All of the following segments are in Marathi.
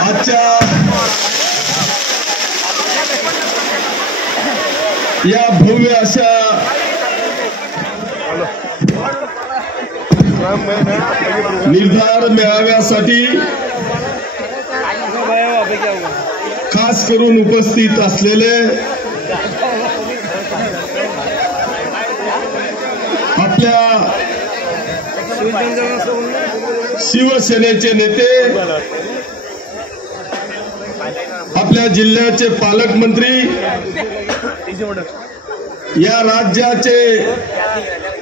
आजच्या या भव्य अशा निर्धार मेळाव्यासाठी खास करून उपस्थित असलेले आपल्या शिवसेनेचे नेते, आपल्या जिल्ह्याचे पालकमंत्री, या राज्याचे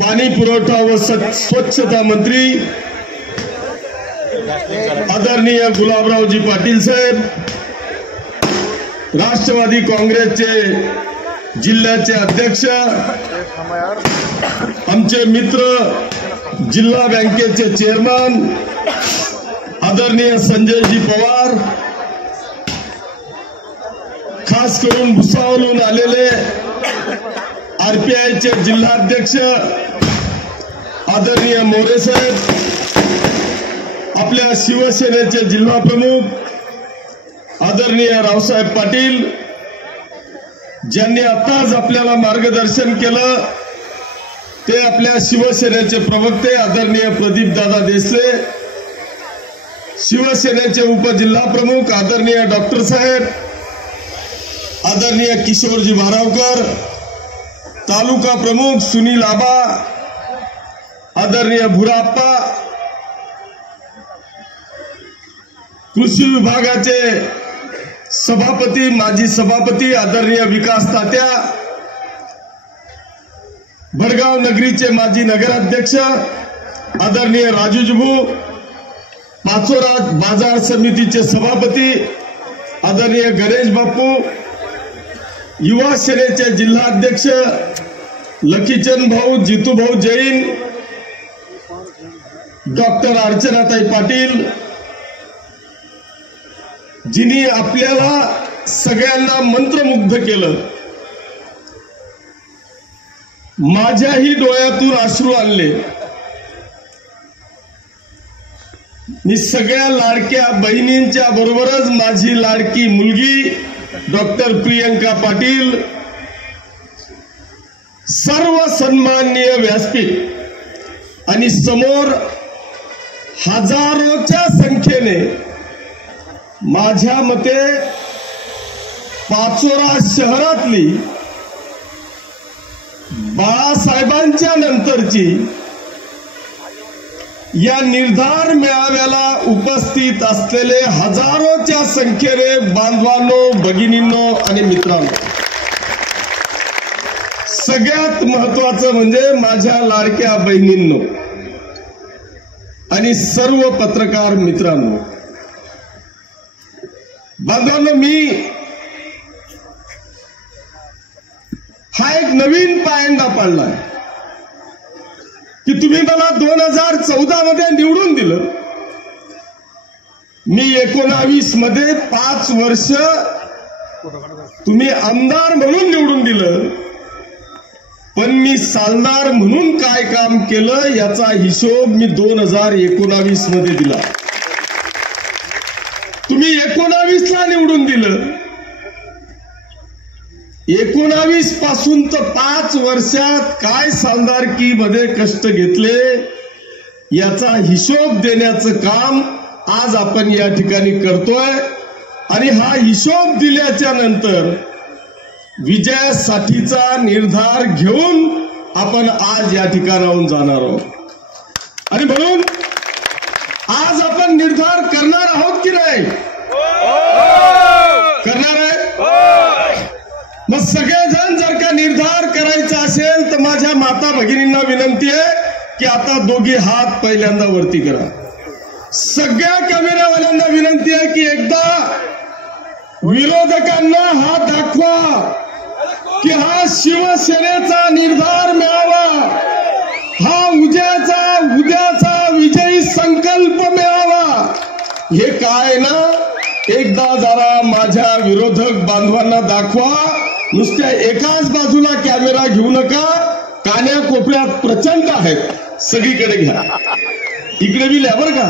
पाणी पुरवठा व स्वच्छता मंत्री आदरणीय गुलाबरावजी पाटील साहेब, राष्ट्रवादी काँग्रेसचे जिल्ह्याचे अध्यक्ष, आमचे मित्र जिल्हा बँकेचे चेअरमन आदरणीय संजयजी पवार, खास करून भुसावळहून आलेले आरपीआयचे जिल्हाध्यक्ष आदरणीय मोरे साहेब, आपल्या शिवसेनेचे जिल्हा प्रमुख आदरणीय रावसाहेब पाटील, ज्यांनी आताच आपल्याला मार्गदर्शन केलं ते आपल्या शिवसेनेचे प्रवक्ते आदरणीय प्रदीपदादा देसले, शिवसेनेचे उपजिल्हा प्रमुख आदरणीय डॉक्टर साहेब, आदरणीय किशोरजी भारावकर, तालुका प्रमुख सुनील आबा, आदरणीय भुराप्पा, कृषी विभागाचे सभापती माजी सभापती आदरणीय विकास तात्या, भडगाव नगरीचे माजी नगराध्यक्ष आदरणीय राजूजभू, पाचोरा बाजार समितीचे सभापती आदरणीय गणेश बापू, युवा सेनेचे जिल्हाध्यक्ष लकीचंद भाऊ, जितू भाऊ जैन, डॉक्टर अर्चनाताई पाटील, जिनी आपल्याला सगळ्यांना मंत्रमुग्ध केलं, माझ्याही डोळ्यातून अश्रू आणले. मी सगळ्या लाडक्या बहिणींच्या बरोबरच माझी लाडकी मुलगी डॉक्टर प्रियंका पाटील, सर्व सन्माननीय व्यासपीठ आणि समोर हजारोच्या संख्येने माझ्या मते पाचोरा शहरातली बाळासाहेबांच्या नंतरची या निर्धार मेळाव्याला उपस्थित असलेले हजारोच्या संख्येने बांधवांनो, भगिनींनो आणि मित्रांनो, सगळ्यात महत्वाचं म्हणजे माझ्या लाडक्या बहिणींनो आणि सर्व पत्रकार मित्रांनो, बांधवांनो, मी हा एक नवीन पायंडा पाडलाय की तुम्ही मला 2014 मध्ये निवडून दिलं, मी 19 मध्ये 5 वर्ष तुम्ही आमदार म्हणून निवडून दिलं, पण मी सालदार म्हणून काय काम केलं याचा हिशोब मी 2019 मध्ये दिला. तुम्ही 19 ला निवडून दिलं, 19 पासून तर 5 वर्षात काय सालदारकीमध्ये कष्ट घेतले याचा हिशोब देण्याचं काम आज आपण या ठिकाणी करतोय. आणि हा हिशोब दिल्याच्या नंतर विजयासाठीचा निर्धार घेऊन आपण आज या ठिकाणाहून जाणार आहोत. आणि म्हणून आज आपण निर्धार करणार आहोत की नाही? करणार आहे. मग सगळेजण जर का निर्धार करायचा असेल तर माझ्या माता भगिनींना विनंती आहे की आता दोघे हात पहिल्यांदा वरती करा. सगळ्या कॅमेरावाल्यांना विनंती आहे की एकदा विरोधकांना हात दाखवा की हा शिवसेनेचा निर्धार मेळावा, हा उद्याचा विजयी संकल्प मेळावा, हे काय ना एकदा जरा माझ्या विरोधक बांधवांना दाखवा. नुसत्या एकाच बाजूला कॅमेरा घेऊ नका, कान्या कोपऱ्यात प्रचंड आहेत. सगळीकडे घ्या, इकडे बी लिहा बरं का.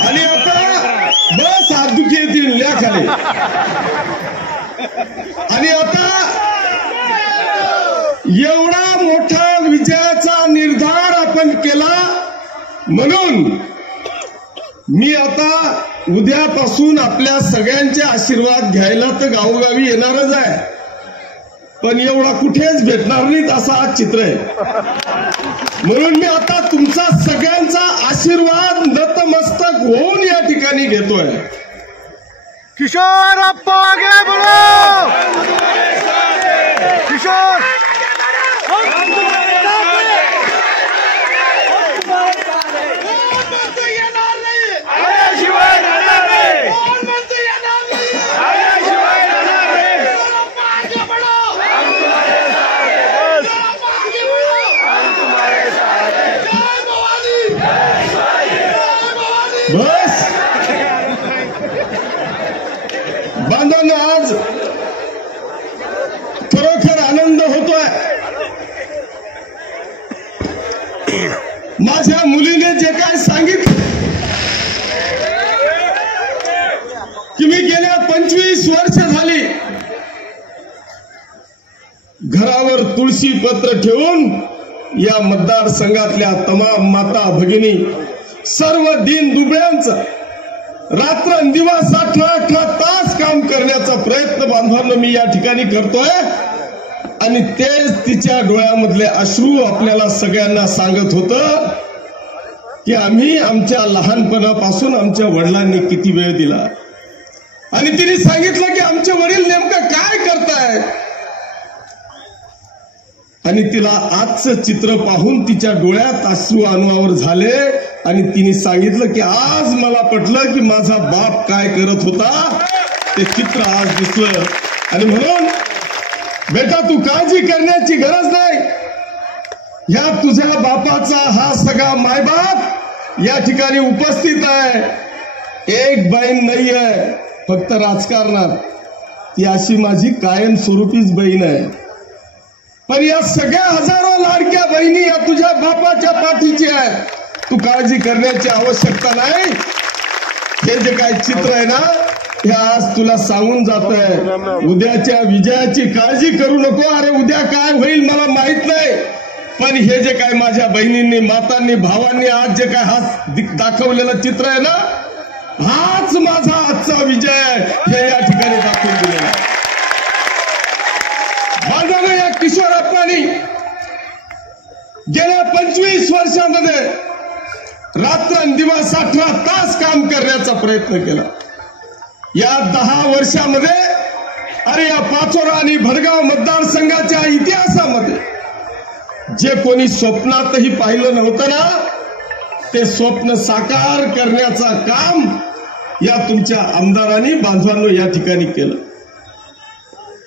आणि आता बस हात दुखी येतील लिहा खाली. आणि आता एवढा मोठा विजयाचा निर्धार आपण केला म्हणून मी आता उद्यापासून आपल्या सगळ्यांचे आशीर्वाद घ्यायला तर गावोगावी येणारच आहे, पण एवढा कुठेच भेटणार नाहीत असं आज चित्र आहे. म्हणून मी आता तुमचा सगळ्यांचा आशीर्वाद नतमस्तक होऊन या ठिकाणी घेतोय. किशोर अप्पा आगे बढ़ो. किशोर बस बांधवांनो, आज खरोखर आनंद होतोय. माझ्या मुलीने जे काय सांगितलं की मी गेल्या 25 वर्ष झाली घरावर तुळशी पत्र ठेवून या मतदारसंघातल्या तमाम माता भगिनी सर्व दीन दुबळ्यांचा रात्रंदिवस 18 तास काम करण्याचा प्रयत्न बांधवांनो मी या ठिकाणी करतोय. आणि तेच तिच्या डोळ्यामधले अश्रू आपल्याला सगळ्यांना सांगत होतं की आम्ही आमच्या लहानपणापासून आमच्या वडिलांनी किती वेळ दिला. आणि तिने सांगितलं की आमचे वडील नेमकं काय करतायत. आणि तिला आजचं चित्र पाहून तिच्या डोळ्यात अश्रू अनुभवावर झाले आणि तिने सांगितलं की आज मला पटलं की माझा बाप काय करत होता ते चित्र आज दिसलं. आणि म्हणून बेटा तू काळजी करण्याची गरज नाही. या तुझ्या बापाचा हा सगळा मायबाप या ठिकाणी उपस्थित आहे. एक बहीण नाही आहे फक्त राजकारणात, ती अशी माझी कायमस्वरूपीच बहीण आहे. पण या सगळ्या हजारो लाडक्या बहिणी या तुझ्या बापाच्या पाठीची आहे. तू काळजी करण्याची आवश्यकता नाही. हे जे काय चित्र आहे ना हे आज तुला सांगून जात आहे. उद्याच्या विजयाची काळजी करू नको. अरे उद्या काय होईल मला माहित नाही, पण हे जे काय माझ्या बहिणींनी मातांनी भावांनी आज जे काय हा दाखवलेलं चित्र आहे ना हाच माझा आजचा विजय हे या ठिकाणी दाखवून दिलेला आहे. बांधवांनो, या किशोर अप्पांनी गेल्या 25 वर्षामध्ये रात्रंदिवस 18 तास काम करण्याचा प्रयत्न केला. या 10 वर्षामध्ये अरे या पाचोरा आणि भडगाव मतदारसंघाच्या इतिहासामध्ये जे कोणी स्वप्नातही पाहिलं नव्हतं ना ते स्वप्न साकार करण्याचा काम या तुमच्या आमदारांनी बांधवांनो या ठिकाणी केलं.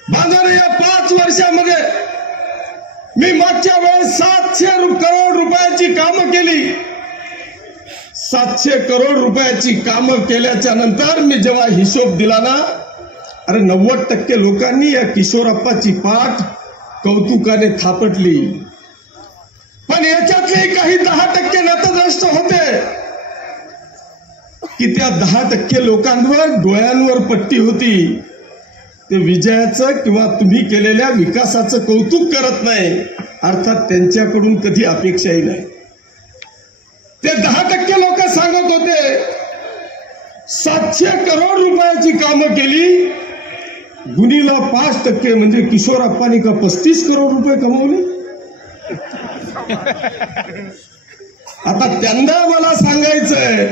बांधवांनो, या 5 वर्षामध्ये मी मागच्या वेळेस 700 करोड रुपयाची कामं केली. 700 करोड रुपयाची कामं केल्याच्या नंतर मी जेव्हा हिशोब दिला ना अरे 90% लोकांनी या किशोरप्पाची पाठ कौतुकाने थापटली. पण याच्यातले काही 10% नतद्रष्ट होते की त्या 10% लोकांवर डोळ्यांवर पट्टी होती. ते विजयाचं किंवा तुम्ही केलेल्या विकासाचं कौतुक करत नाही, अर्थात त्यांच्याकडून कधी अपेक्षाही नाही. ते 10% लोक सांगत होते 700 करोड रुपयाची कामं केली, गुणीला 5% म्हणजे किशोरप्पांनी का 35 करोड रुपये कमवले. आता त्यांना मला सांगायचंय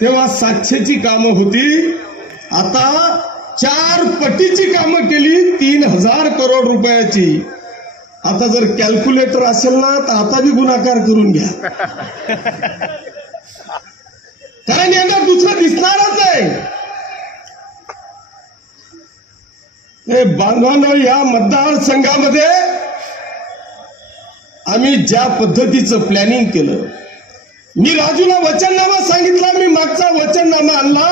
तेव्हा 700ची कामं होती, आता 4 पटीची कामं केली 3000 करोड रुपयाची. आता जर कॅल्क्युलेटर असेल ना तर आता बी गुणाकार करून घ्या, कारण यांना दुसरं दिसणारच आहे. बांधवांनो, या मतदारसंघामध्ये आम्ही ज्या पद्धतीचं प्लॅनिंग केलं, मी राजूला वचननामा सांगितला, मी मागचा वचननामा आणला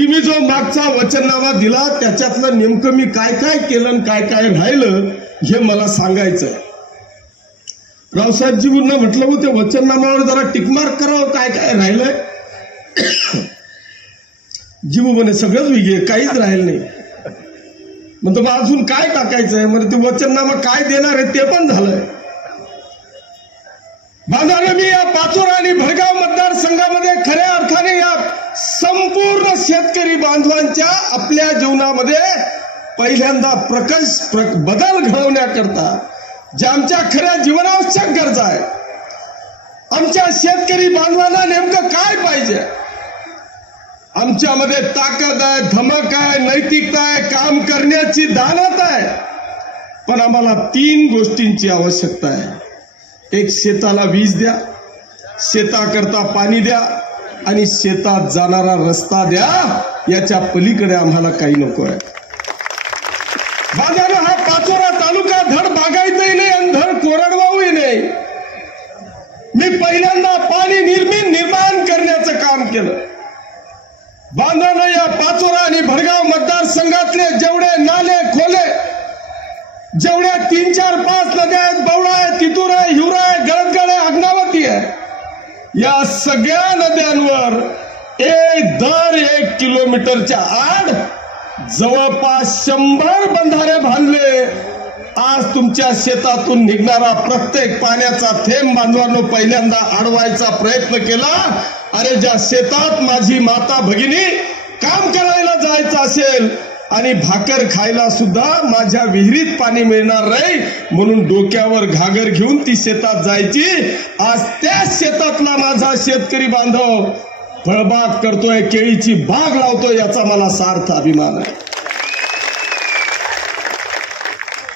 की मी जो मागचा वचननामा दिला त्याच्यातलं नेमकं मी काय काय केलं आणि काय काय राहिलं हे मला सांगायचंय. रावसाहेबजींना म्हटलं हो ते वचननामावर जरा टिकमार्क करावं, काय काय राहिलंय. जीवू म्हणे सगळंच वेगळे, काहीच राहिलं नाही. म्हणतो मग अजून काय टाकायचंय. म्हणजे ते वचननामा काय देणार आहे ते पण झालंय. बांधवांनो, मी या पाचोरा आणि भडगाव मतदारसंघामध्ये खऱ्या अर्थाने या संपूर्ण शेतकरी बांधवांच्या आपल्या जीवनामध्ये पहिल्यांदा बदल घडवण्याकरता ज्या आमच्या खऱ्या जीवनावश्यक गरजा आहे, आमच्या शेतकरी बांधवांना नेमकं काय पाहिजे, आमच्यामध्ये ताकद आहे, धमक आहे, नैतिकता आहे, काम करण्याची दानत आहे. पण आम्हाला 3 गोष्टींची आवश्यकता आहे. एक, शेताला वीज द्या, शेताकरता पाणी द्या आणि शेतात जाणारा रस्ता द्या. याच्या पलीकडे आम्हाला काही नको आहे. बांधवांनो, हा पाचोरा तालुका धड बागायतही नाही आणि धड कोरडवाहूही नाही. मी पहिल्यांदा पाणी निर्माण करण्याचं काम केलं. बांधवांनो, या पाचोरा आणि भडगाव मतदारसंघातले जेवढे नाले खोले, जेवढ्या 3, 4, 5 नद्या आहेत, बवळा आहे, तितूर आहे, हिवरा आहे, गळतगड आहे, अग्नावती आहे, या सगळ्या नद्यांवर दर 1 किलोमीटरच्या आड जवळपास 100 बंधारे बांधले. आज तुमच्या शेतातून निघणारा प्रत्येक पाण्याचा थेंब बांधवांनो पहिल्यांदा अडवायचा प्रयत्न केला. अरे, ज्या शेतात माझी माता भगिनी काम करायला जायचं असेल आणि भाकर खायला सुद्धा माझ्या विहिरीत पाणी मिळणार नाही म्हणून डोक्यावर घागर घेऊन ती शेतात जायची. आज त्या शेतातला माझा शेतकरी बांधव फळबाग करतोय, केळीची बाग लावतोय, याचा मला सार्थ अभिमान आहे.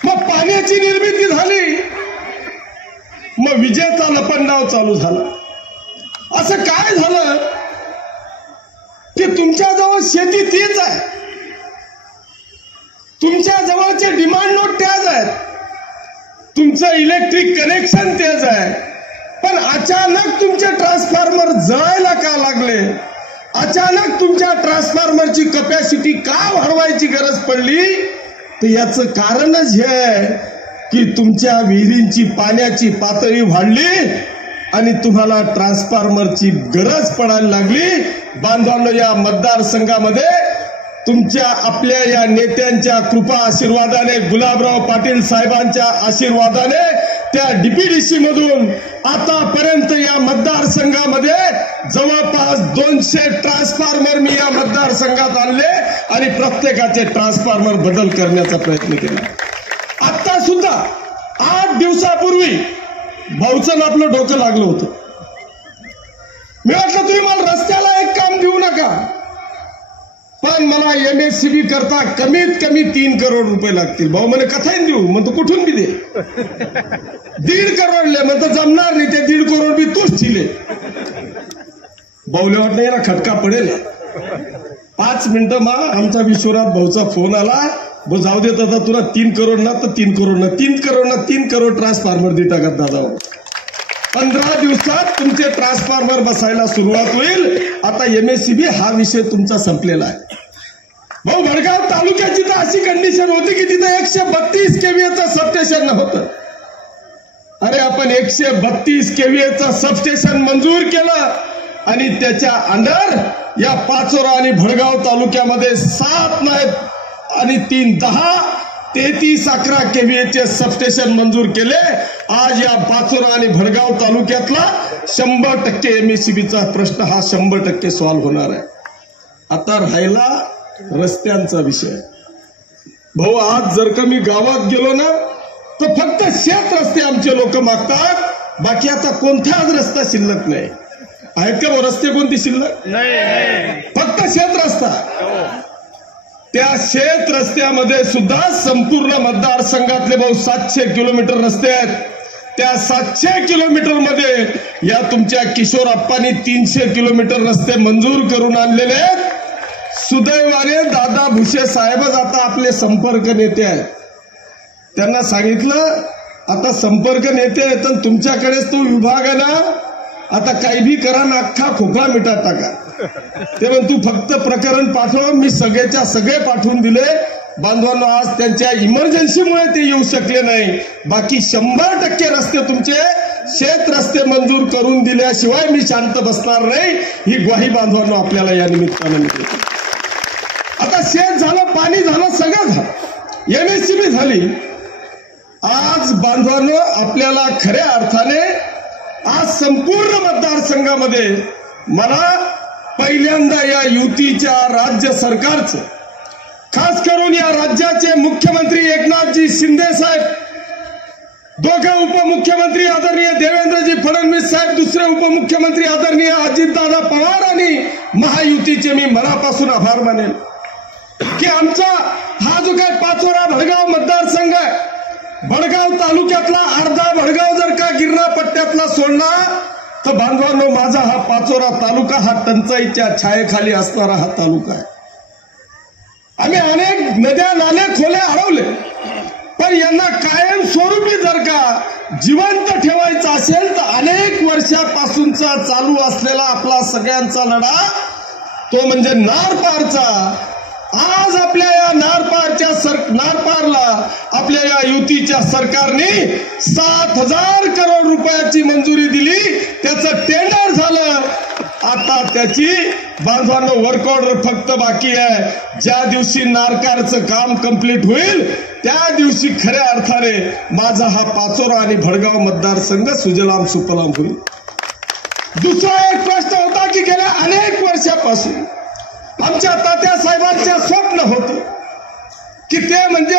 मग पाण्याची निर्मिती झाली, मग विजेचा लपंडाव चालू झाला. असं काय झालं की तुमच्याजवळ शेती तीच आहे, तुमच्या जवळचे डिमांड नोट त्याच आहेत, तुमचं इलेक्ट्रिक कनेक्शन तेच आहे, पण अचानक तुमचे ट्रान्सफॉर्मर जळायला का लागले, अचानक तुमच्या ट्रान्सफॉर्मरची कॅपॅसिटी का वाढवायची गरज पडली, तर याचं कारणच हे आहे की तुमच्या विहिरींची पाण्याची पातळी वाढली आणि तुम्हाला ट्रान्सफॉर्मरची गरज पडायला लागली. बांधवांनो, या मतदारसंघामध्ये तुमच्या आपल्या या नेत्यांच्या कृपा आशीर्वादाने, गुलाबराव पाटील साहेबांच्या आशीर्वादाने, त्या डीपीडीसी मधून आतापर्यंत या मतदारसंघामध्ये जवळपास 200 ट्रान्सफॉर्मर मी या मतदारसंघात आणले आणि प्रत्येकाचे ट्रान्सफॉर्मर बदल करण्याचा प्रयत्न केला. आता सुद्धा 8 दिवसापूर्वी भाऊचं आपलं डोकं लागलं होतं. मी म्हटलं तुम्ही मला रस्त्याला एक काम देऊ नका, पण मला MSCB करता कमीत कमी 3 करोड रुपये लागतील. भाऊ म्हणे कथाईन देऊ, म्हणतो कुठून बी दे. 1.5 करोड म्हणतो जमणार नाही, ते 1.5 करोड बी तूच ठिले. भाऊले वाटलं ना खटका पडेल. 5 मिनिटं मा आमचा विश्वनाथ भाऊचा फोन आला, भाऊ जाऊ देत आता तुला 3 करोड ना तर 3 करोड ना 3 करोड ना 3 करोड ट्रान्सफॉर्मर दे टाकत दादा. 15 दिवसात तुमचे ट्रान्सफॉर्मर बसायला सुरुवात होईल. आता MSCB हा विषय तुमचा संपलेला आहे. भाऊ, भडगाव तालुक्याची तर अशी कंडिशन होती की तिथे 132 केव्हीएचं सबस्टेशन नव्हतं. अरे, आपण 132 केव्हीएचं सबस्टेशन मंजूर केलं आणि त्याच्या अंडर या पाचोरा आणि भडगाव तालुक्यामध्ये 7 नाहीत आणि 3 10 33 11 केव्हीएचे सबस्टेशन मंजूर केले. आज या पाचोरा आणि भडगाव तालुक्यातला 100% MSCBचा प्रश्न हा 100% सॉल्व्ह होणार आहे. आता राहिला रस्त्यांचा विषय. भाऊ, आज जर का मी गावात गेलो ना तर फक्त शेत रस्ते आमचे लोक मागतात, बाकी आता कोणताच रस्ता शिल्लक नाही. आहेत का रस्ते कोणती शिल्लक नाही, फक्त शेत रस्ता. त्या शेत रस्त्यामध्ये सुद्धा संपूर्ण मतदारसंघातले भाऊ 700 किलोमीटर रस्ते आहेत. त्या 700 किलोमीटर मध्ये या तुमच्या किशोर अप्पांनी 300 किलोमीटर रस्ते मंजूर करून आणलेले आहेत. सुदैवाने दादा भुसे साहेबच आता आपले संपर्क नेते आहेत. त्यांना सांगितलं आता संपर्क नेते आहेत, तुमच्याकडेच तो विभाग आहे ना, आता काही बी करा ना, अख्खा खोकला मिठात टाका. ते म्हण तू फक्त प्रकरण पाठव, मी सगळेच्या सगळे पाठवून दिले. बांधवांनो, आज त्यांच्या इमर्जन्सीमुळे ते येऊ शकले नाही. बाकी 100% रस्ते तुमचे शेत रस्ते मंजूर करून दिल्याशिवाय मी शांत बसणार नाही, ही ग्वाही बांधवांनो आपल्याला या निमित्तानं मिळते. आता शेत झालं, पाणी झालं, सगळं झालं, MSCB झाली. आज बांधवांनो आपल्याला खऱ्या अर्थाने आज संपूर्ण मतदारसंघामध्ये मला पहिल्यांदा या युतीच्या राज्य सरकारचं, खास करून या राज्याचे मुख्यमंत्री एकनाथजी शिंदे साहेब, दोघे उपमुख्यमंत्री आदरणीय देवेंद्रजी फडणवीस साहेब, दुसरे उपमुख्यमंत्री आदरणीय अजितदादा पवार आणि महायुतीचे मी मनापासून आभार मानेल की आमचा हा जो काही पाचोरा भडगाव मतदारसंघ आहे, भडगाव तालुक्यातला अर्धा भडगाव जर का गिरणा पट्ट्यातला सोडला तर बांधवांनो माझा हा पाचोरा तालुका हा टंचाईच्या छायेखाली असणारा हा तालुका आहे. आम्ही अनेक नद्या नाले खोले अडवले, पण यांना कायम स्वरूपी जर का जिवंत ठेवायचं असेल तर अनेक वर्षापासूनचा चालू असलेला आपला सगळ्यांचा लढा तो म्हणजे नारपारचा. आज आपल्या या नारपारला आपल्या या युतीच्या सरकारने 7,000 करोड रुपयाची मंजुरी दिली. त्याचं टेंडर झालं. आता त्याची बांधवांनो वर्क ऑर्डर फक्त बाकी आहे. ज्या दिवशी नारकारचं काम कंप्लीट होईल त्या दिवशी खऱ्या अर्थाने माझा हा पाचोरा आणि भडगाव मतदारसंघ सुजलाम सुफलाम होईल. दुसरा एक प्रश्न होता की गेल्या अनेक वर्षापासून आमच्या तात्या साहेबांचं स्वप्न होतं की ते म्हणजे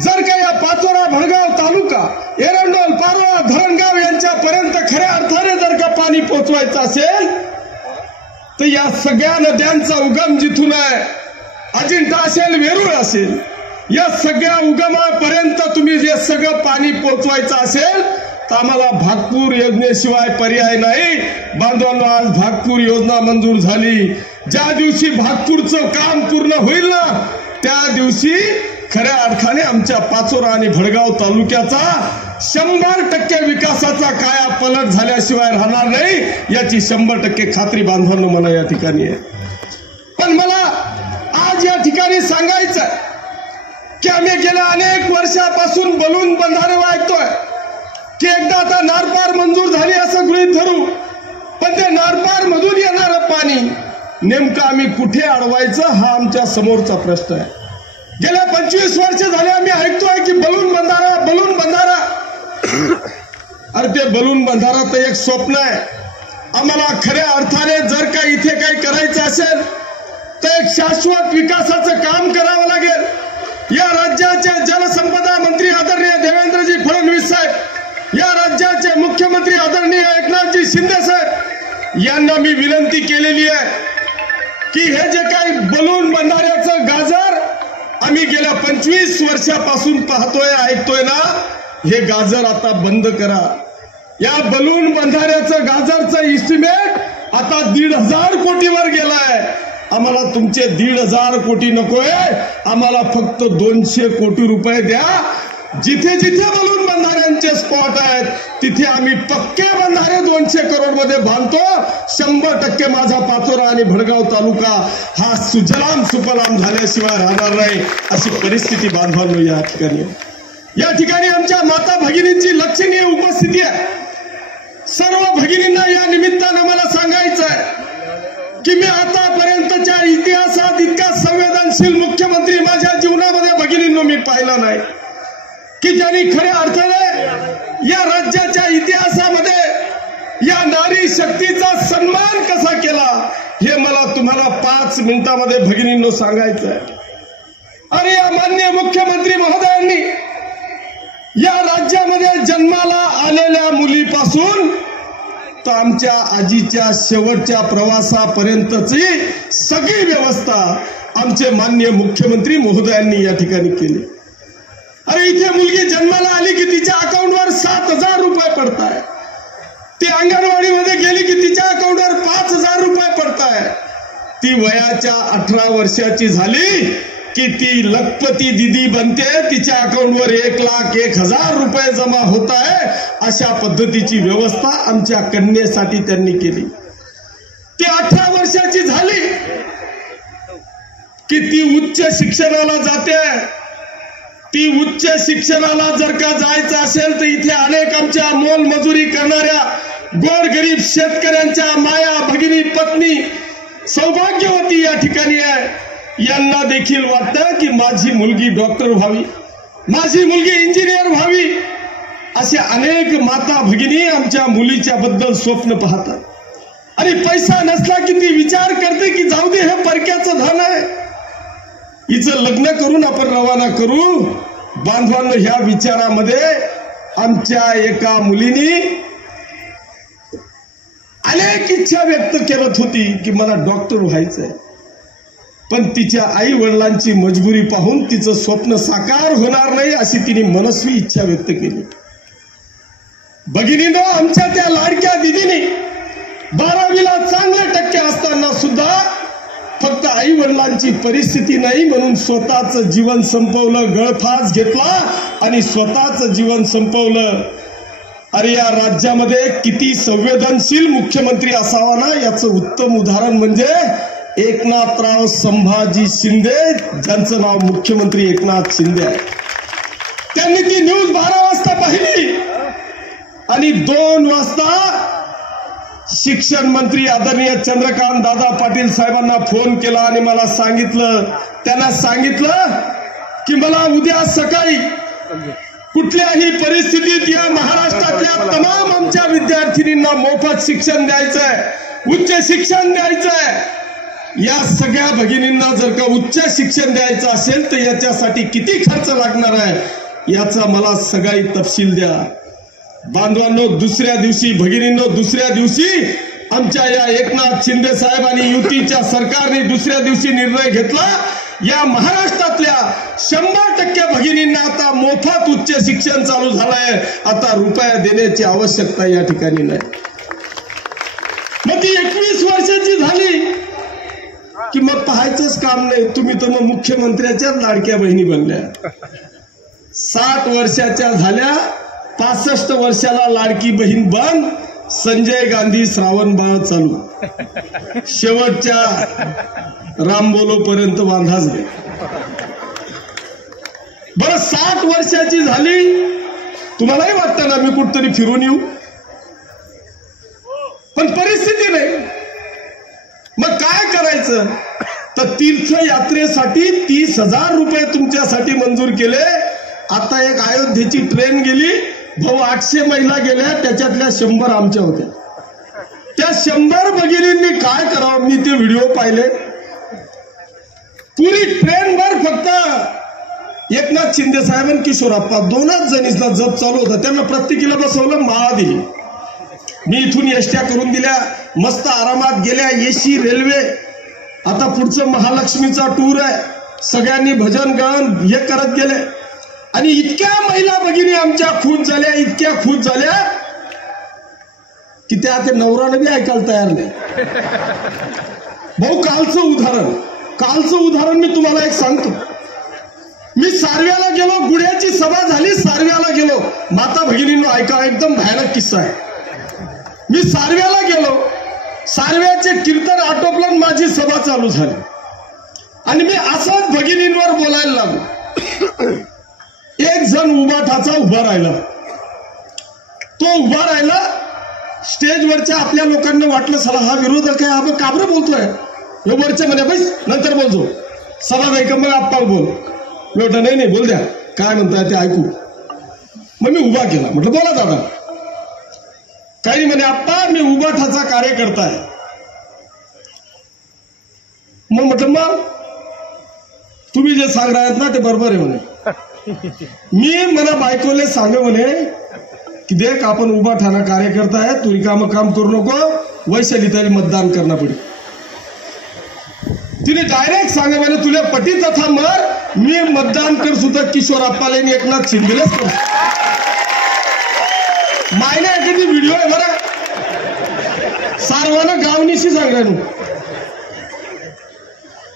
जर का या पाचोरा भडगाव तालुका एरंडोल पारोळा धरणगाव यांच्यापर्यंत खऱ्या अर्थाने जर का पाणी पोहोचवायचं असेल तर या सगळ्या नद्यांचा उगम जिथून आहे, अजिंठा असेल, वेरूळ असेल, या सगळ्या उगमापर्यंत तुम्ही जे सगळं पाणी पोहोचवायचं असेल तर आम्हाला भागपूर योजनेशिवाय पर्याय नाही. बांधवांनो आज भागपूर योजना मंजूर झाली. ज्या दिवशी भागपूरचं काम पूर्ण होईल ना त्या दिवशी खऱ्या अर्थाने आमच्या पाचोरा आणि भडगाव तालुक्याचा 100% विकासाचा काया पलट झाल्याशिवाय राहणार नाही याची 100% खात्री बांधवांनो मला या ठिकाणी आहे. पण मला आज या ठिकाणी सांगायचं आहे की आम्ही गेल्या अनेक वर्षापासून बलून बंधारे वाढतोय की एकदा आता नारपार मंजूर झाली असं गृहीत धरू, पण ते नारपार मधून येणारं पाणी नेमकं आम्ही कुठे अडवायचं हा आमच्या समोरचा प्रश्न आहे. गेल्या 25 वर्ष झाले आम्ही ऐकतोय की बलून बंधारा, बलून बंधारा. अरे ते बलून बंधारा तर एक स्वप्न आहे. आम्हाला खऱ्या अर्थाने जर का इथे काही करायचं असेल तर एक शाश्वत विकासाचं काम करावं लागेल. या राज्याचे जलसंपदा मंत्री आदरणीय देवेंद्रजी फडणवीस साहेब, या राज्याचे मुख्यमंत्री आदरणीय एकनाथजी शिंदे साहेब यांना मी विनंती केलेली आहे की हे जे काही बलून बंधाऱ्याचं गाजर आम्ही गेल्या 25 वर्षापासून पाहतोय ऐकतोय ना, हे गाजर आता बंद करा. या बलून बंधाऱ्याचं गाजरचं इस्टिमेट आता 1,500 कोटीवर गेलाय. आम्हाला तुमचे 1,500 कोटी नकोय, आम्हाला फक्त 200 कोटी रुपये द्या. जिथे जिथे बलून बंधाऱ्यांचे स्पॉट आहेत तिथे आम्ही पक्के बंधारे 200 करोड मध्ये बांधतो. 100% माझा पाचोरा आणि भडगाव तालुका हा सुजलाम सुफलाम झाल्याशिवाय राहणार नाही अशी परिस्थिती बांधवांनो या ठिकाणी आहे. या ठिकाणी आमच्या माता भगिनींची लक्षणीय उपस्थिती आहे. सर्व भगिनींना या निमित्तानं मला सांगायचं आहे की मी आतापर्यंतच्या इतिहासात इतका संवेदनशील मुख्यमंत्री माझ्या जीवनामध्ये भगिनींनो मी पाहिला नाही की ज्यांनी खऱ्या अर्थाने या राज्याच्या इतिहासामध्ये या नारी शक्तीचा सन्मान कसा केला हे मला तुम्हाला 5 मिनिटांमध्ये भगिनींनो सांगायचं आहे. आणि या माननीय मुख्यमंत्री महोदयांनी या राज्यामध्ये जन्माला आलेल्या मुलीपासून तर आमच्या आजीच्या शेवटच्या प्रवासापर्यंतची सगळी व्यवस्था आमचे माननीय मुख्यमंत्री महोदयांनी या ठिकाणी केली. अरे इथे मुलगी जन्माला आली की तिच्या अकाउंटवर 7,000 रुपये पडताय. ती अंगणवाडीमध्ये गेली की तिच्या अकाउंटवर 5,000 रुपये पडताय. ती वयाच्या 18 वर्षाची झाली की ती लखपती दिदी बनते, तिच्या अकाउंटवर 1,01,000 रुपये जमा होत आहे, अशा पद्धतीची व्यवस्था आमच्या कन्येसाठी त्यांनी केली. ती 18 वर्षाची झाली की ती उच्च शिक्षणाला जाते. ती उच्च शिक्षणाला जर का जायचं असेल तर इथे अनेक आमच्या मोलमजुरी करणाऱ्या गोरगरीब शेतकऱ्यांच्या माया भगिनी पत्नी सौभाग्यवती या ठिकाणी आहे. यांना देखील वाटतं की माझी मुलगी डॉक्टर व्हावी, माझी मुलगी इंजिनियर व्हावी. असे अनेक माता भगिनी आमच्या मुलीच्या बद्दल स्वप्न पाहतात. आणि पैसा नसला की ती विचार करते की जाऊ दे, हे परक्याचं धन आहे, हिचं लग्न करून आपण रवाना करू. बांधवांनो, ह्या विचारामध्ये आमच्या एका मुलीने अनेक इच्छा व्यक्त करत होती की मला डॉक्टर व्हायचंय, पण तिच्या आई वडिलांची मजबुरी पाहून तिचं स्वप्न साकार होणार नाही अशी तिने मनस्वी इच्छा व्यक्त केली. भगिनीनो, आमच्या त्या लाडक्या दिदीने 12वीला चांगले टक्के असताना सुद्धा फक्त आई वडिलांची परिस्थिती नाही म्हणून स्वतःचं जीवन संपवलं, गळफास घेतला आणि स्वतःचं जीवन संपवलं. अरे, या राज्यामध्ये किती संवेदनशील मुख्यमंत्री असावा ना, याचं उत्तम उदाहरण म्हणजे एकनाथराव संभाजी शिंदे, ज्यांचं नाव मुख्यमंत्री एकनाथ शिंदे आहे. त्यांनी ती न्यूज 12 वाजता पाहिली आणि 2 वाजता शिक्षण मंत्री आदरणीय चंद्रकांत दादा पाटील साहेबांना फोन केला आणि मला सांगितलं, त्यांना सांगितलं की मला उद्या सकाळी कुठल्याही परिस्थितीत या महाराष्ट्रातल्या तमाम आमच्या विद्यार्थिनींना मोफत शिक्षण द्यायचंय, उच्च शिक्षण द्यायचंय. या सगळ्या भगिनींना जर का उच्च शिक्षण द्यायचं असेल तर याच्यासाठी किती खर्च लागणार आहे याचा मला सगळी तपशील द्या. बांधवांनो, दुसऱ्या दिवशी भगिनींनो, दुसऱ्या दिवशी आमच्या या एकनाथ शिंदे साहेब आणि युतीच्या सरकारने दुसऱ्या दिवशी निर्णय घेतला, या महाराष्ट्रातल्या 100% भगिनींना आता मोफत उच्च शिक्षण चालू झालंय. आता रुपया देण्याची आवश्यकता या ठिकाणी नाही. मग ती 21 वर्षाची झाली की मग पाहायचंच काम नाही. तुम्ही तर मग मुख्यमंत्र्याच्याच लाडक्या बहिणी बनल्या. 60 वर्षाच्या झाल्या, 65 वर्षाला लाडकी बहीण बन, संजय गांधी श्रावण बाळ चालू, शेवटच्या रामबोलो पर्यंत बांधाच दे. बरं, 60 वर्षाची झाली, तुम्हालाही वाटतं ना मी कुठतरी फिरून येऊ, पण परिस्थिती नाही. मग काय करायचं? तर तीर्थयात्रेसाठी 30,000 रुपये तुमच्यासाठी मंजूर केले. आता एक अयोध्येची ट्रेन गेली, भाऊ 800 महिला गेल्या, त्याच्यातल्या 100 आमच्या होत्या. त्या 100 भगिनींनी काय करावं? मी ते व्हिडिओ पाहिले. पुरी ट्रेनभर फक्त एकनाथ शिंदे साहेब आणि किशोरप्पा 2च जणींना जप चालू होता. त्यांना प्रत्येकीला बसवलं, माळा दिली. मी इथून एसट्या करून दिल्या, मस्त आरामात गेल्या, एसी रेल्वे. आता पुढचं महालक्ष्मीचा टूर आहे, सगळ्यांनी भजन गाणं हे करत गेले. आणि इतक्या महिला भगिनी आमच्या खुश झाल्या, इतक्या खुश झाल्या की त्या ते नवरानं बी ऐकायला तयार नाही. भाऊ, कालचं उदाहरण मी तुम्हाला एक सांगतो. मी सारव्याला गेलो, गुड्याची सभा झाली, सारव्याला गेलो. माता भगिनींनो ऐका, एकदम भयानक किस्सा आहे. मी सारव्याला गेलो, सारव्याचे कीर्तन आटोपलं, माझी सभा चालू झाली आणि मी असंच भगिनींवर बोलायला लागलो. एक जण उभाठाचा उभा राहिला. तो उभा राहिला, स्टेजवरच्या आपल्या लोकांना वाटलं साला हा विरोधक आहे, हा का बरं बोलतोय, हे वरचे म्हणे बस नंतर बोलतो, सभा नाही का मग आप्पा बोल. मी म्हटलं नाही बोल द्या, काय म्हणताय ते ऐकू. मग मी उभा केला, म्हटलं बोला दादा. काही म्हणे आप्पा मी उभाठाचा कार्यकर्ता आहे. मग म्हटलं मग तुम्ही जे सांग आहेत ना ते बरोबर आहे म्हणे. मी मला बायकोले सांग म्हणे की देख आपण उभाठाना कार्यकर्ता आहे, तू रिकामं काम करू नको, वैशालीताई मतदान करणं पडेल. तिने डायरेक्ट सांग म्हणे तुला पटी तथा मर, मी मतदान कर सुद्धा किशोरप्पाला आणि एकनाथ शिंदेलाच करू. मायने एखादी व्हिडिओ आहे बरं, सर्वांना गावनीशी सांगा.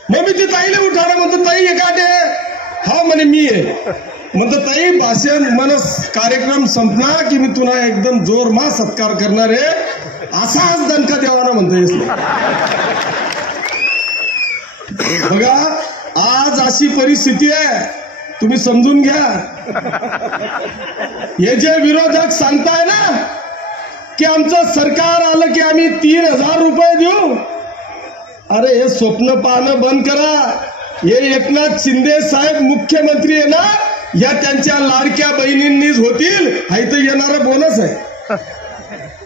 मग मी ती ताईला उठाडा म्हणतो, ताई हे का ते? हा म्हणे मी आहे. म्हणतो ताई भाषण मनस कार्यक्रम संपला की मी तुला एकदम जोरमा सत्कार करणार आहे, असाच दणका देवाना म्हणतो. बघा आज अशी परिस्थिती आहे, तुम्ही समजून घ्या. हे जे विरोधक सांगताय ना की आमचं सरकार आलं की आम्ही 3,000 रुपये देऊ, अरे हे स्वप्न पाहणं बंद करा. हे एकनाथ शिंदे साहेब मुख्यमंत्री आहे ना, या त्यांच्या लाडक्या बहिणींनीच होतील. हा इथं येणारा बोनस आहे,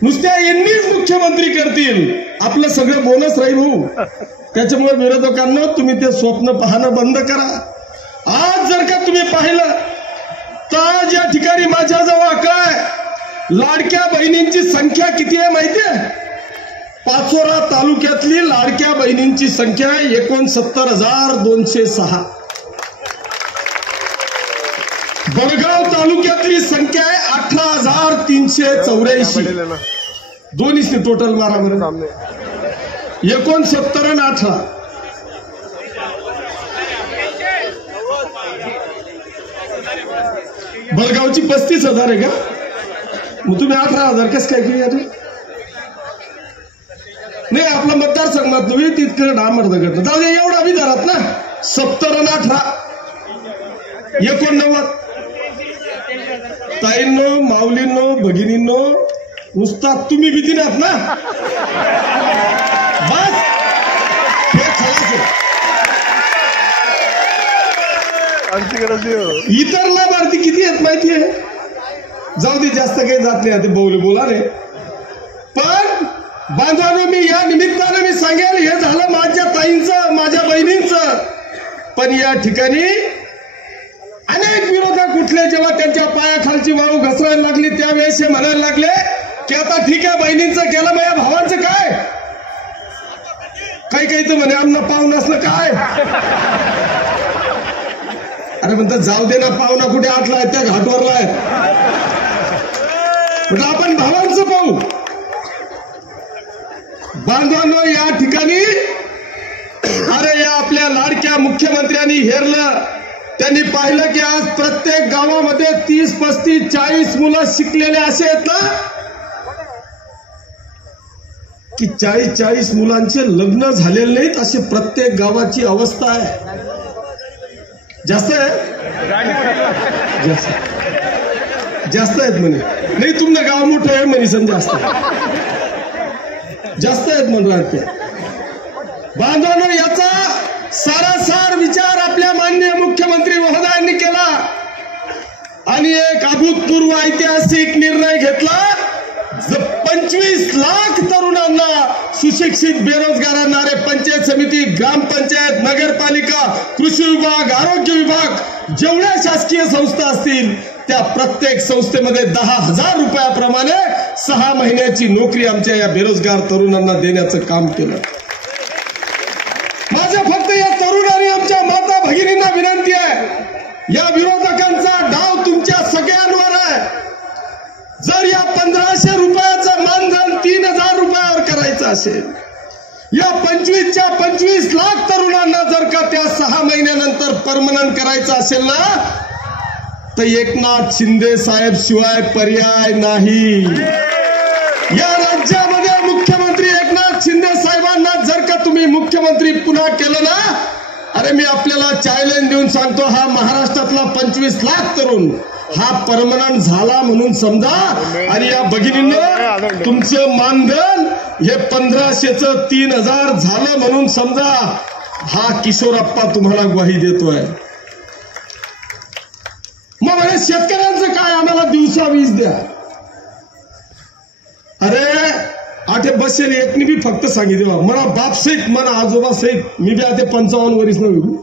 नुसत्या यांनीच मुख्यमंत्री करतील, आपलं सगळं बोनस राहील हो. त्याच्यामुळे विरोधकांना तुम्ही ते स्वप्न पाहणं बंद करा. आज जर का तुम्ही पाहिलं तर आज या ठिकाणी माझ्याजवळ काय लाडक्या बहिणींची संख्या किती आहे माहितीये? पाचोरा तालुक्यातली लाडक्या बहिणींची संख्या 69,206. बडगाव तालुक्यातली संख्या आहे 18,384. दोन्हीच टोटल मारा बरं, 69 आणि 18. बडगावची 35,000 आहे का? मग तुम्ही 18,000 कसं काय केली? नाही आपला मतदारसंघात तुम्ही तितकं डांबरदगड जाऊ दे, एवढा विधारात ना 70 आणि 18 89. ताईंनो, माऊलींनो, भगिनींनो, नुसता तुम्ही भीती नात ना, बस हे खरंच. इतर लाभार्थी किती आहेत माहितीये? जाऊ दे, जास्त काही जात नाही, ते बोला रे. पण बांधवांनो, मी या निमित्तानं मी सांगेल, हे झालं माझ्या ताईंचं, माझ्या बहिणींचं. पण या ठिकाणी अनेक विरोधक उठले, जेव्हा त्यांच्या पायाखालची वाळू घसरायला लागली त्यावेळेस हे म्हणायला लागले की आता ठीक आहे बहिणींचं केलं, माझ्या भावांचं काय? काही तर म्हणे आमना पाहुणा असलं काय? अरे म्हणतात जाऊ दे ना, पाहुणा कुठे आटलाय? त्या घाटवरला आहे. म्हणजे आपण भावांचं पाहू. बांधवांनो, या ठिकाणी अरे या आपल्या लाडक्या मुख्यमंत्र्यांनी हेरलं. त्यांनी पाहिलं की आज प्रत्येक गावामध्ये 30, 35, 40 मुलं शिकलेले असे आहेत ना की 40 मुलांचे लग्न झालेले नाहीत, असे प्रत्येक गावाची अवस्था आहे. जास्त आहे, जास्त आहेत म्हणे. नाही तुमचं गाव मोठं आहे म्हणे, समजा जास्त आहेत म्हणतात ते. बांधवांनो, याचा सारासार विचार आपल्या माननीय मुख्यमंत्री महोदयांनी केला आणि एक अभूतपूर्व ऐतिहासिक निर्णय घेतला. 25 लाख तरुणांना, सुशिक्षित बेरोजगारांना, पंचायत समिती, ग्रामपंचायत, नगरपालिका, कृषी विभाग, आरोग्य विभाग, जेवढ्या शासकीय संस्था असतील त्या प्रत्येक संस्थेमध्ये 10,000 रुपयाप्रमाणे 6 महिन्याची नोकरी आमच्या या बेरोजगार तरुणांना देण्याचं काम केलं. माझं फक्त या तरुण आणि आमच्या माता भगिनींना विनंती आहे, या विरोधकांचा डाव तुमच्या सगळ्यांवर आहे. जर या 1,500 रुपयाचं मानधन 3,000 रुपयावर करायचं असेल, या 25च्या 25 लाख तरुणांना जर का त्या 6 महिन्यानंतर परमनंट करायचं असेल ना, तर एकनाथ शिंदे साहेब शिवाय पर्याय नाही. या राज्यामध्ये मुख्यमंत्री एकनाथ शिंदे साहेबांना जर का तुम्ही मुख्यमंत्री पुन्हा केलं ना, अरे मी आपल्याला चॅलेंज देऊन सांगतो, हा महाराष्ट्रातला 25 लाख तरुण हा परमनंट झाला म्हणून समजा. आणि या भगिनींनो, तुमचं मानधन हे 1,500चं 3,000 झालं म्हणून समजा. हा किशोरप्पा तुम्हाला ग्वाही देतोय. मग म्हणे शेतकऱ्यांचं काय, आम्हाला दिवसा वीज द्या. अरे आठे बसेल एकनी बी फक्त सांगितलं मला बाप सहित, मला आजोबा सहित, मी बी आता 55 वरीस न विकू.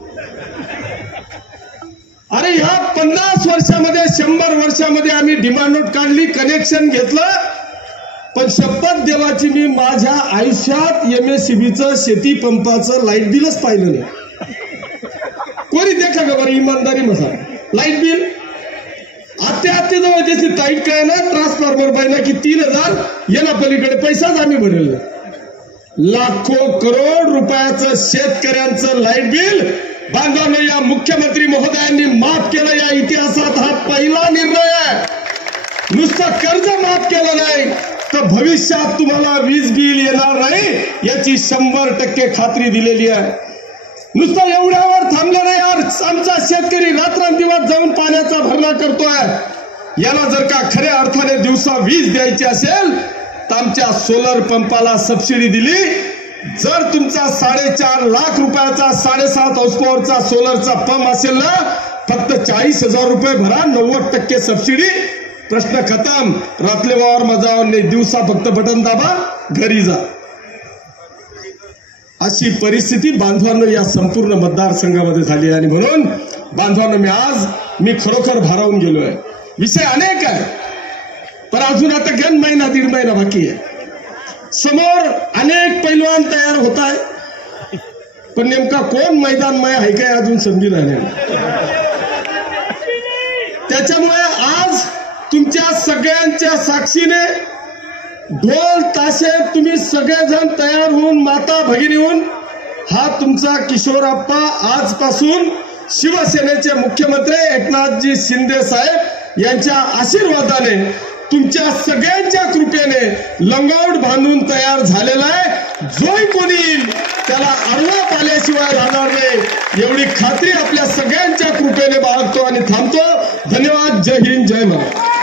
अरे ह्या 50 वर्षामध्ये 100 वर्षामध्ये आम्ही डिमांड नोट काढली, कनेक्शन घेतलं, पण शपथ देवाची मी माझ्या आयुष्यात MSCBचं शेती पंपाचं लाईट बिलच पाहिलं नाही. कोणी देखा का बरं इमानदारी मसा लाईट बिल? जवळ त्याची ताईट काय ना, ट्रान्सफॉर्मर पाहिजे की 3,000 येणा पलीकडे पैसाच आम्ही भरलेला. लाखो करोड रुपयाचं शेतकऱ्यांचं लाईट बिल बांधवांनो या मुख्यमंत्री महोदयांनी माफ केलं. या इतिहासात हा पहिला निर्णय आहे. नुसतं कर्ज माफ केलं नाही तर भविष्यात तुम्हाला वीज बिल येणार नाही याची 100% खात्री दिलेली आहे. नुसतं एवढ्यावर थांबलं नाही यार. आमचा शेतकरी रात्रंदिवस जाऊन पाण्याचा भरणा करतोय. याला जर का खऱ्या अर्थाने दिवसा वीज द्यायची असेल तर आमच्या सोलर पंपाला सबसिडी दिली. जर तुमचा 4.5 लाख रुपयाचा 7.5 हाऊस पॉवरचा सोलरचा पंप असेल ना फक्त 40,000 रुपये भरा, 90% सबसिडी, प्रश्न खतम. रातले वावर मजावर नाही, दिवसा फक्त बटन दाबा, घरी जा. अशी परिस्थिती बांधवांनो या संपूर्ण मतदारसंघामध्ये झाली आहे. आणि म्हणून बांधवांनो मी खरोखर भारावून गेलोय. विषय अनेक आहे पण अजून आता गण महिना 1.5 महिना बाकी आहे. समोर अनेक पैलवान तयार होत आहे पण नेमका कोण मैदानमय आहे काय अजून समजून नाही. त्याच्यामुळे आज तुमच्या सगळ्यांच्या साक्षीने ढोल ताशे तुम्ही सगळेजण तयार होऊन माता भगिनी होऊन हा तुमचा किशोरप्पा आजपासून शिवसेनेचे मुख्यमंत्री एकनाथजी शिंदे साहेब यांच्या आशीर्वादाने तुमच्या सगळ्यांच्या कृपेने लंगोट बांधून तयार झालेला आहे. जोही कोणी येईल त्याला आडवा पाल्याशिवाय राहणार नाही एवढी खात्री आपल्या सगळ्यांच्या कृपेने बाळगतो आणि थांबतो. धन्यवाद. जय हिंद, जय महाराष्ट्र.